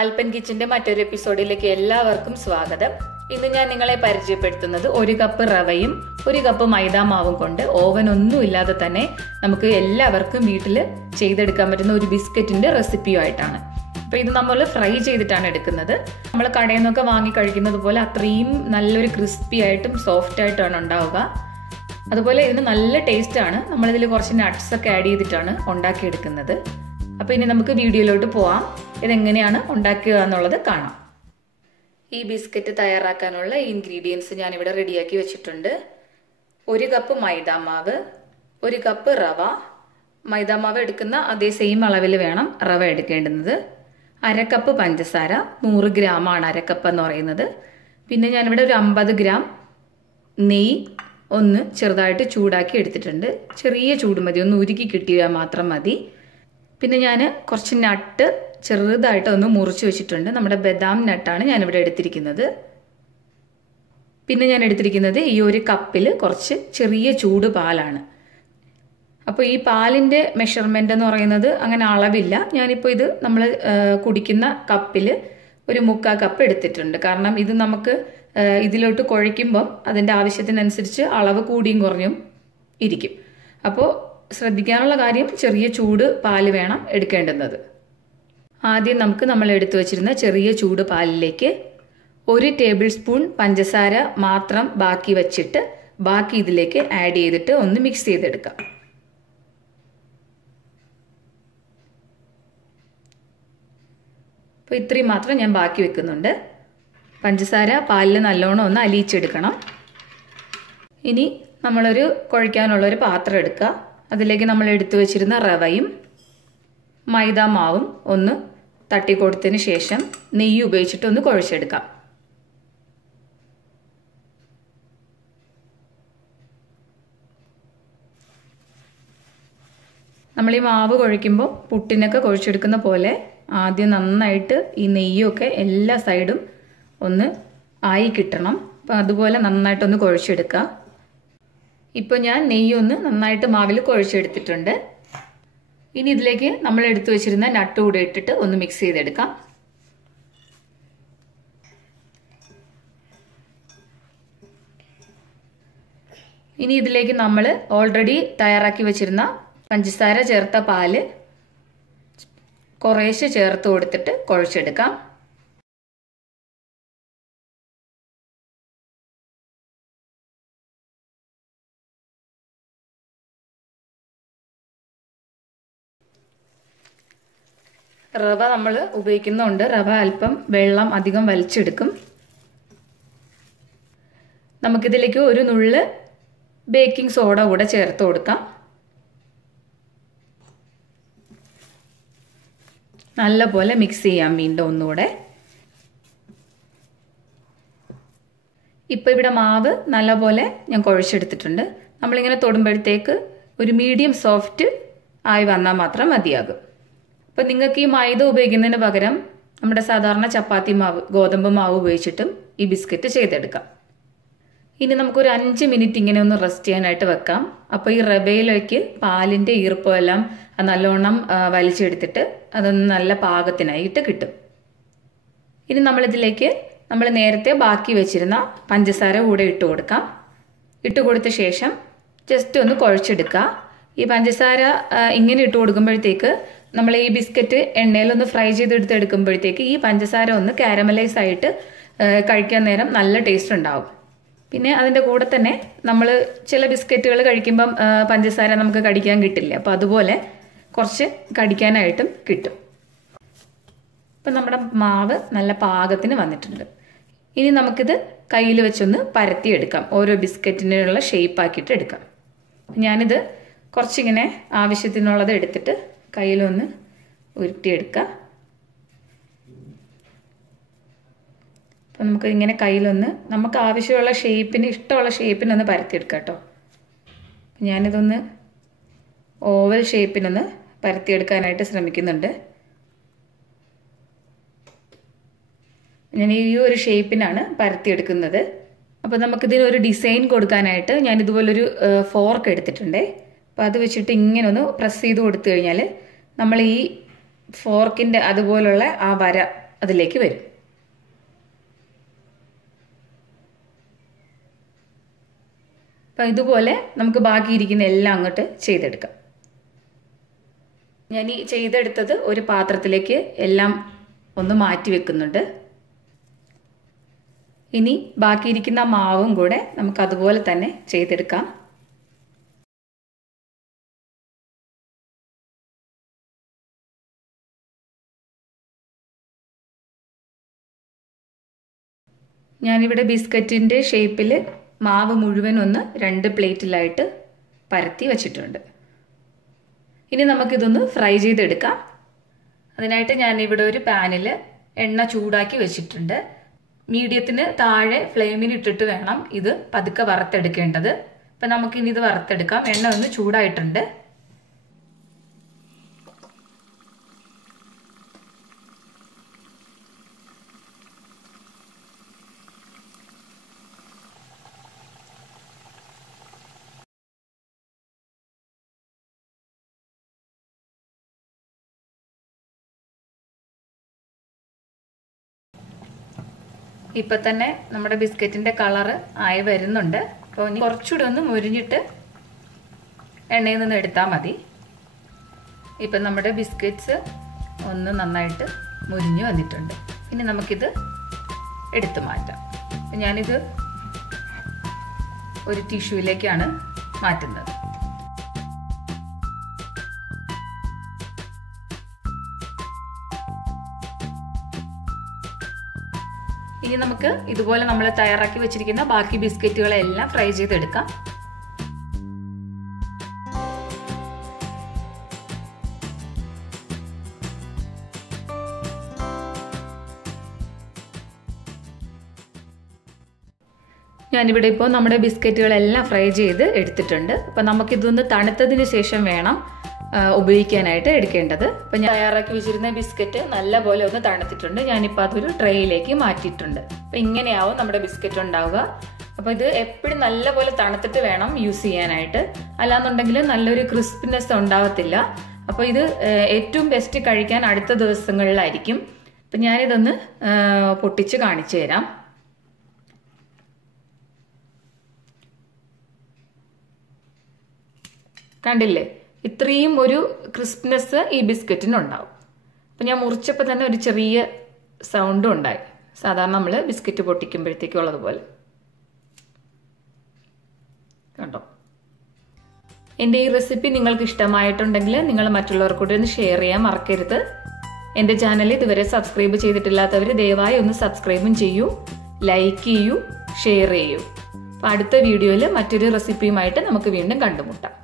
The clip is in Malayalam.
ആൽപ്പൻ കിച്ചന്റെ മറ്റൊരു എപ്പിസോഡിലേക്ക് എല്ലാവർക്കും സ്വാഗതം. ഇന്ന് ഞാൻ നിങ്ങളെ പരിചയപ്പെടുത്തുന്നത് 1 കപ്പ് റവയും 1 കപ്പ് മൈദാ മാവും കൊണ്ട് ഓവൻ ഒന്നും ഇല്ലാതെ തന്നെ നമുക്ക് എല്ലാവർക്കും വീട്ടിൽ ചെയ്തെടുക്കാൻ പറ്റുന്ന ഒരു ബിസ്ക്കറ്റിന്റെ റെസിപ്പിയുമായിട്ടാണ്. അപ്പൊ ഇത് നമ്മൾ ഫ്രൈ ചെയ്തിട്ടാണ് എടുക്കുന്നത്. നമ്മൾ കടയിൽ നിന്നൊക്കെ വാങ്ങി കഴിക്കുന്നത് പോലെ അത്രയും നല്ലൊരു ക്രിസ്പി ആയിട്ടും സോഫ്റ്റ് ആയിട്ടാണ് ഉണ്ടാവുക. അതുപോലെ ഇതിന് നല്ല ടേസ്റ്റ് ആണ്. നമ്മളിതിൽ കുറച്ച് നട്ട്സ് ഒക്കെ ആഡ് ചെയ്തിട്ടാണ് ഉണ്ടാക്കിയെടുക്കുന്നത്. അപ്പോൾ ഇനി നമുക്ക് വീഡിയോയിലോട്ട് പോവാം. ഇതെങ്ങനെയാണ് ഉണ്ടാക്കുക എന്നുള്ളത് കാണാം. ഈ ബിസ്ക്കറ്റ് തയ്യാറാക്കാനുള്ള ഇൻഗ്രീഡിയൻസ് ഞാനിവിടെ റെഡിയാക്കി വെച്ചിട്ടുണ്ട്. 1 കപ്പ് മൈദാമാവ്, 1 കപ്പ് റവ. മൈദാമാവ് എടുക്കുന്ന അതേ സെയിം അളവിൽ വേണം റവ എടുക്കേണ്ടുന്നത്. 1/2 കപ്പ് പഞ്ചസാര, 100 ഗ്രാമാണ് 1/2 കപ്പ് എന്ന് പറയുന്നത്. പിന്നെ ഞാനിവിടെ ഒരു 50 ഗ്രാം നെയ്യ് ഒന്ന് ചെറുതായിട്ട് ചൂടാക്കി എടുത്തിട്ടുണ്ട്. ചെറിയ ചൂട് മതി, ഒന്ന് ഉരുക്കി കിട്ടിയാൽ മാത്രം മതി. പിന്നെ ഞാൻ കുറച്ച് നട്ട് ചെറുതായിട്ട് ഒന്ന് മുറിച്ച് വെച്ചിട്ടുണ്ട്. നമ്മുടെ ബദാം നട്ടാണ് ഞാനിവിടെ എടുത്തിരിക്കുന്നത്. പിന്നെ ഞാൻ എടുത്തിരിക്കുന്നത് ഈ 1 കപ്പിൽ കുറച്ച് ചെറിയ ചൂട് പാലാണ്. അപ്പോൾ ഈ പാലിൻ്റെ മെഷർമെൻ്റ് എന്ന് പറയുന്നത് അങ്ങനെ അളവില്ല. ഞാനിപ്പോൾ ഇത് നമ്മൾ കുടിക്കുന്ന കപ്പിൽ ഒരു 1/4 കപ്പ് എടുത്തിട്ടുണ്ട്. കാരണം ഇത് നമുക്ക് ഇതിലോട്ട് കുഴയ്ക്കുമ്പം അതിൻ്റെ ആവശ്യത്തിനനുസരിച്ച് അളവ് കൂടിയും കുറഞ്ഞും ഇരിക്കും. അപ്പോൾ ശ്രദ്ധിക്കാനുള്ള കാര്യം ചെറിയ ചൂട് പാല് വേണം എടുക്കേണ്ടുന്നത്. ആദ്യം നമുക്ക് നമ്മൾ എടുത്തു വച്ചിരുന്ന ചെറിയ ചൂട് പാലിലേക്ക് 1 ടേബിൾ സ്പൂൺ പഞ്ചസാര മാത്രം ബാക്കി വച്ചിട്ട് ബാക്കി ഇതിലേക്ക് ആഡ് ചെയ്തിട്ട് ഒന്ന് മിക്സ് ചെയ്തെടുക്കാം. അപ്പോൾ ഇത്രയും മാത്രം ഞാൻ ബാക്കി വെക്കുന്നുണ്ട്. പഞ്ചസാര പാലിൽ നല്ലോണം ഒന്ന് അലിയിച്ചെടുക്കണം. ഇനി നമ്മളൊരു കുഴയ്ക്കാനുള്ളൊരു പാത്രം എടുക്കുക. അതിലേക്ക് നമ്മൾ എടുത്തു വച്ചിരുന്ന റവയും മൈദാ മാവും ഒന്ന് തട്ടി കൊടുത്തതിന് ശേഷം നെയ്യ് ഉപയോഗിച്ചിട്ട് ഒന്ന് കുഴച്ചെടുക്കാം. നമ്മൾ ഈ മാവ് കുഴയ്ക്കുമ്പോൾ പുട്ടിനൊക്കെ കുഴച്ചെടുക്കുന്ന പോലെ ആദ്യം നന്നായിട്ട് ഈ നെയ്യൊക്കെ എല്ലാ സൈഡും ഒന്ന് ആയി കിട്ടണം. അപ്പം അതുപോലെ നന്നായിട്ടൊന്ന് കുഴച്ചെടുക്കുക. ഇപ്പോൾ ഞാൻ നെയ്യൊന്ന് നന്നായിട്ട് മാവിൽ കുഴച്ചെടുത്തിട്ടുണ്ട്. ഇനി ഇതിലേക്ക് നമ്മൾ എടുത്തു വെച്ചിരുന്ന നട്ട് കൂടെ ഇട്ടിട്ട് ഒന്ന് മിക്സ് ചെയ്തെടുക്കാം. ഇനി ഇതിലേക്ക് നമ്മൾ ഓൾറെഡി തയ്യാറാക്കി വെച്ചിരുന്ന പഞ്ചസാര ചേർത്ത പാല് കുറേശ്ശെ ചേർത്ത് കൊടുത്തിട്ട് കുഴച്ചെടുക്കാം. റവ നമ്മൾ ഉപയോഗിക്കുന്നുണ്ട്. റവ അല്പം വെള്ളം അധികം വലിച്ചെടുക്കും. നമുക്കിതിലേക്ക് ഒരു നുള്ള് ബേക്കിംഗ് സോഡ കൂടെ ചേർത്ത് കൊടുക്കാം. നല്ലപോലെ മിക്സ് ചെയ്യാം വീണ്ടും ഒന്നുകൂടെ. ഇപ്പോൾ ഇവിടെ മാവ് നല്ലപോലെ ഞാൻ കുഴച്ചെടുത്തിട്ടുണ്ട്. നമ്മളിങ്ങനെ തൊടുമ്പോഴത്തേക്ക് ഒരു മീഡിയം സോഫ്റ്റ് ആയി വന്നാൽ മാത്രം മതിയാകും. അപ്പോൾ നിങ്ങൾക്ക് ഈ മൈദ ഉപയോഗിക്കുന്നതിന് പകരം നമ്മുടെ സാധാരണ ചപ്പാത്തി മാവ്, ഗോതമ്പ് മാവ് ഉപയോഗിച്ചിട്ടും ഈ ബിസ്ക്കറ്റ് ചെയ്തെടുക്കാം. ഇനി നമുക്കൊരു 5 മിനിറ്റ് ഇങ്ങനെ ഒന്ന് റെസ്റ്റ് ചെയ്യാനായിട്ട് വെക്കാം. അപ്പോൾ ഈ റവയിലേക്ക് പാലിൻ്റെ ഈർപ്പമെല്ലാം നല്ലോണം വലിച്ചെടുത്തിട്ട് അതൊന്ന് നല്ല പാകത്തിനായിട്ട് കിട്ടും. ഇനി നമ്മളിതിലേക്ക് നമ്മൾ നേരത്തെ ബാക്കി വെച്ചിരുന്ന പഞ്ചസാര കൂടെ ഇട്ട് കൊടുക്കാം. ഇട്ട് കൊടുത്ത ശേഷം ജസ്റ്റ് ഒന്ന് കുഴച്ചെടുക്കുക. ഈ പഞ്ചസാര ഇങ്ങനെ ഇട്ട് കൊടുക്കുമ്പോഴത്തേക്ക് നമ്മൾ ഈ ബിസ്ക്കറ്റ് എണ്ണയിലൊന്ന് ഫ്രൈ ചെയ്തെടുത്തെടുക്കുമ്പോഴത്തേക്ക് ഈ പഞ്ചസാര ഒന്ന് കാരമലൈസ് ആയിട്ട് കഴിക്കാൻ നേരം നല്ല ടേസ്റ്റ് ഉണ്ടാവും. പിന്നെ അതിൻ്റെ കൂടെ തന്നെ നമ്മൾ ചില ബിസ്ക്കറ്റുകൾ കഴിക്കുമ്പം പഞ്ചസാര നമുക്ക് കടിക്കാൻ കിട്ടില്ല. അപ്പോൾ അതുപോലെ കുറച്ച് കടിക്കാനായിട്ടും കിട്ടും. ഇപ്പം നമ്മുടെ മാവ് നല്ല പാകത്തിന് വന്നിട്ടുണ്ട്. ഇനി നമുക്കിത് കയ്യിൽ വെച്ചൊന്ന് പരത്തിയെടുക്കാം. ഓരോ ബിസ്ക്കറ്റിനുള്ള ഷേപ്പ് ആക്കിയിട്ട് എടുക്കാം. ഞാനിത് കുറച്ചിങ്ങനെ ആവശ്യത്തിനുള്ളത് എടുത്തിട്ട് കയ്യിലൊന്ന് ഉരുട്ടിയെടുക്കുക. അപ്പം നമുക്ക് ഇങ്ങനെ കയ്യിലൊന്ന് നമുക്ക് ആവശ്യമുള്ള ഷേപ്പിന്, ഇഷ്ടമുള്ള ഷേപ്പിനൊന്ന് പരത്തിയെടുക്കാം കേട്ടോ. ഞാനിതൊന്ന് ഓവൽ ഷേപ്പിനൊന്ന് പരത്തിയെടുക്കാനായിട്ട് ശ്രമിക്കുന്നുണ്ട്. ഞാൻ ഈ ഒരു ഷേപ്പിനാണ് പരത്തിയെടുക്കുന്നത്. അപ്പോൾ നമുക്കിതിനൊരു ഡിസൈൻ കൊടുക്കാനായിട്ട് ഞാൻ ഇതുപോലൊരു ഫോർക്ക് എടുത്തിട്ടുണ്ടേ. അപ്പോൾ അത് വെച്ചിട്ട് ഇങ്ങനെ ഒന്ന് പ്രസ് ചെയ്ത് കൊടുത്തു കഴിഞ്ഞാൽ നമ്മൾ ഈ ഫോർക്കിൻ്റെ അതുപോലുള്ള ആ വര അതിലേക്ക് വരും. അപ്പം ഇതുപോലെ നമുക്ക് ബാക്കിയിരിക്കുന്ന എല്ലാം അങ്ങോട്ട് ചെയ്തെടുക്കാം. ഞാൻ ഈ ചെയ്തെടുത്തത് ഒരു പാത്രത്തിലേക്ക് എല്ലാം ഒന്ന് മാറ്റി വെക്കുന്നുണ്ട്. ഇനി ബാക്കിയിരിക്കുന്ന മാവും കൂടെ നമുക്ക് അതുപോലെ തന്നെ ചെയ്തെടുക്കാം. ഞാനിവിടെ ബിസ്ക്കറ്റിൻ്റെ ഷേപ്പിൽ മാവ് മുഴുവൻ ഒന്ന് 2 പ്ലേറ്റിലായിട്ട് പരത്തി വച്ചിട്ടുണ്ട്. ഇനി നമുക്കിതൊന്ന് ഫ്രൈ ചെയ്തെടുക്കാം. അതിനായിട്ട് ഞാനിവിടെ ഒരു പാനിൽ എണ്ണ ചൂടാക്കി വെച്ചിട്ടുണ്ട്. മീഡിയത്തിന് താഴെ ഫ്ലെയിമിൽ ഇട്ടിട്ട് വേണം ഇത് പതുക്കെ വറുത്തെടുക്കേണ്ടത്. അപ്പം നമുക്കിനി ഇത് വറുത്തെടുക്കാം. എണ്ണ ഒന്ന് ചൂടായിട്ടുണ്ട്. ഇപ്പം തന്നെ നമ്മുടെ ബിസ്ക്കറ്റിൻ്റെ കളറ് ആയി വരുന്നുണ്ട്. അപ്പോൾ ഇനി കുറച്ചുകൂടെ ഒന്ന് മുരിഞ്ഞിട്ട് എണ്ണയിൽ നിന്ന് എടുത്താൽ മതി. ഇപ്പം നമ്മുടെ ബിസ്ക്കറ്റ്സ് ഒന്ന് നന്നായിട്ട് മുരിഞ്ഞു വന്നിട്ടുണ്ട്. ഇനി നമുക്കിത് എടുത്തു മാറ്റാം. ഞാനിത് ഒരു ടിഷ്യൂവിലേക്കാണ് മാറ്റുന്നത്. ഇനി നമുക്ക് ഇതുപോലെ നമ്മൾ തയ്യാറാക്കി വെച്ചിരിക്കുന്ന ബാക്കി ബിസ്ക്കറ്റുകളെല്ലാം ഫ്രൈ ചെയ്തെടുക്കാം. ഞാനിവിടെ ഇപ്പോൾ നമ്മുടെ ബിസ്ക്കറ്റുകളെല്ലാം ഫ്രൈ ചെയ്ത് എടുത്തിട്ടുണ്ട്. അപ്പം നമുക്കിതൊന്ന് തണുത്തതിന് ശേഷം വേണം ഉപയോഗിക്കാനായിട്ട് എടുക്കേണ്ടത്. അപ്പം ഞാൻ തയ്യാറാക്കി വെച്ചിരുന്ന ബിസ്ക്കറ്റ് നല്ലപോലെ ഒന്ന് തണുത്തിട്ടുണ്ട്. ഞാനിപ്പോൾ അതൊരു ട്രേയിലേക്ക് മാറ്റിയിട്ടുണ്ട്. അപ്പം ഇങ്ങനെയാവും നമ്മുടെ ബിസ്ക്കറ്റ് ഉണ്ടാവുക. അപ്പോൾ ഇത് എപ്പോഴും നല്ലപോലെ തണുത്തിട്ട് വേണം യൂസ് ചെയ്യാനായിട്ട്. അല്ലാന്നുണ്ടെങ്കിൽ നല്ലൊരു ക്രിസ്പിനെസ് ഉണ്ടാവത്തില്ല. അപ്പോൾ ഇത് ഏറ്റവും ബെസ്റ്റ് കഴിക്കാൻ അടുത്ത ദിവസങ്ങളിലായിരിക്കും. അപ്പം ഞാനിതൊന്ന് പൊട്ടിച്ച് കാണിച്ചു തരാം. കണ്ടില്ലേ, ഇത്രയും ഒരു ക്രിസ്പിനെസ് ഈ ബിസ്ക്കറ്റിനുണ്ടാവും. അപ്പം ഞാൻ മുറിച്ചപ്പോൾ തന്നെ ഒരു ചെറിയ സൗണ്ടും ഉണ്ടായി, സാധാരണ നമ്മൾ ബിസ്ക്കറ്റ് പൊട്ടിക്കുമ്പോഴത്തേക്കും ഉള്ളതുപോലെ. കണ്ടോ? എൻ്റെ ഈ റെസിപ്പി നിങ്ങൾക്ക് ഇഷ്ടമായിട്ടുണ്ടെങ്കിൽ നിങ്ങൾ മറ്റുള്ളവർക്കൂടെ ഒന്ന് ഷെയർ ചെയ്യാൻ മറക്കരുത്. എൻ്റെ ചാനൽ ഇതുവരെ സബ്സ്ക്രൈബ് ചെയ്തിട്ടില്ലാത്തവർ ദയവായി ഒന്ന് സബ്സ്ക്രൈബും ചെയ്യൂ, ലൈക്ക് ചെയ്യൂ, ഷെയർ ചെയ്യൂ. അപ്പോൾ അടുത്ത വീഡിയോയിൽ മറ്റൊരു റെസിപ്പിയുമായിട്ട് നമുക്ക് വീണ്ടും കണ്ടുമുട്ടാം.